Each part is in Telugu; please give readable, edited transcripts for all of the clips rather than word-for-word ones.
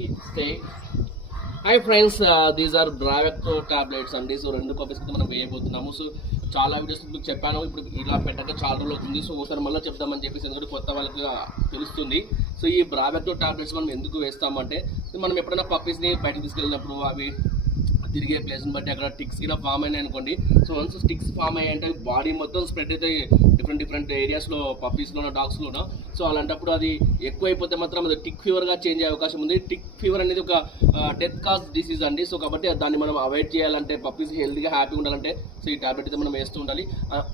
Stay. Hi friends, these are Bravecto tablets అండి. సో 2 కాపీస్ కింద మనం వేయబోతున్నాము. సో చాలా వీడియోస్ మీకు చెప్పాను, ఇప్పుడు ఇలా పెట్టక చాలా రోజులు అవుతుంది. సో ఒకసారి మళ్ళీ చెప్దామని చెప్పేసి ఎందుకంటే కొత్త వాళ్ళకి తెలుస్తుంది. సో ఈ Bravecto టాబ్లెట్స్ మనం ఎందుకు వేస్తామంటే, మనం ఎప్పుడైనా పప్పీస్ని బయటకు తీసుకెళ్ళినప్పుడు అవి తిరిగే ప్లేస్ని బట్టి అక్కడ టిక్స్ ఇలా ఫామ్ అయినాయి అనుకోండి. సో వన్స్ టిక్స్ ఫామ్ అయ్యాయంటే బాడీ మొత్తం స్ప్రెడ్ అవుతాయి డిఫరెంట్ ఏరియాస్లో, పప్పీస్లోనో డాగ్స్లోనో. సో అలాంటప్పుడు అది ఎక్కువైపోతే మాత్రం అది టిక్ ఫీవర్గా చేంజ్ అయ్యే అవకాశం ఉంది. టిక్ ఫీవర్ అనేది ఒక డెత్ కాజ్ డిసీజ్ అండి. సో కాబట్టి దాన్ని మనం అవాయిడ్ చేయాలంటే, పప్పీస్ హెల్తీగా హ్యాపీగా ఉండాలంటే సో ఈ టాబ్లెట్ అయితే మనం వేస్తూ ఉండాలి.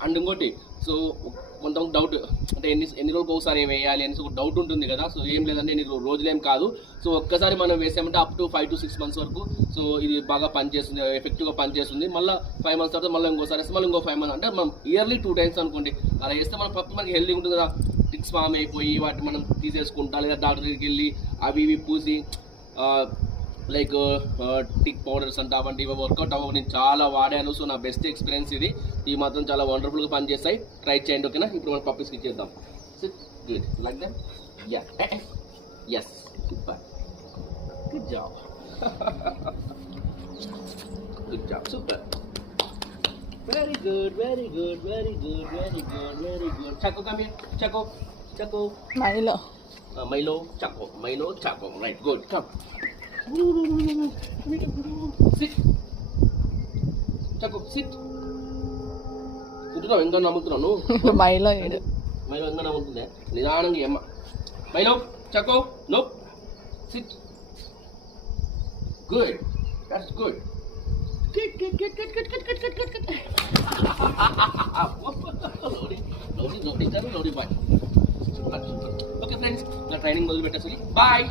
అండ్ ఇంకోటి, సో కొంత డౌట్ అంటే ఎన్ని రోజులకు ఒకసారి వేయాలి అనేసి ఒక డౌట్ ఉంటుంది కదా. సో ఏం లేదంటే ఎన్ని రోజులేం కాదు. సో ఒక్కసారి మనం వేసామంటే అప్ టు 5 to 6 months వరకు సో ఇది బాగా పనిచేస్తుంది, ఎఫెక్టివ్గా పనిచేస్తుంది. మళ్ళీ 5 months తర్వాత మళ్ళీ ఇంకోసారి వేస్తే మళ్ళీ ఇంకో 5 months, అంటే మనం ఇయర్లీ 2 times అనుకోండి. అలా వేస్తే మన పప్పి మనకి హెల్తీగా ఉంటుంది కదా. టిక్స్ ఫామ్ అయిపోయి వాటిని మనం తీసేసుకుంటా, లేదా డాక్టర్ దగ్గరికి వెళ్ళి అవి ఇవి పూసి లైక్ టిక్ పౌడర్స్ అంటే అవంటి ఇవి వర్కౌట్ అవ్వ. నేను చాలా వాడాను. సో నా బెస్ట్ ఎక్స్పీరియన్స్ ఇది. ఇవి మాత్రం చాలా వండర్ఫుల్గా పనిచేస్తాయి. ట్రై చేయండి, ఓకేనా? ఇప్పుడు మన పప్పీస్కి ఇచ్చేద్దాం. Good, like that. Yeah, yes, super, good job, good job, super, very good, very good, very good, very good, very good. Chaco, come here, Chaco, Chaco, Milo Milo, Chaco, Milo, Chaco, right, good, come. Sit. Chaco, sit. కూర్చున్నావు, ఇంకా నమ్ముతున్నాను. మైలో ఏడు మైలో ఇంకా నమ్ముతుందే నిదానంగా అమ్మ. Milo, Chaco, no, sit. Good, that's good. లోడి బాయ్. ఓకే ఫ్రెండ్స్, నా ట్రైనింగ్ మొదలు పెట్టేసి బాయ్.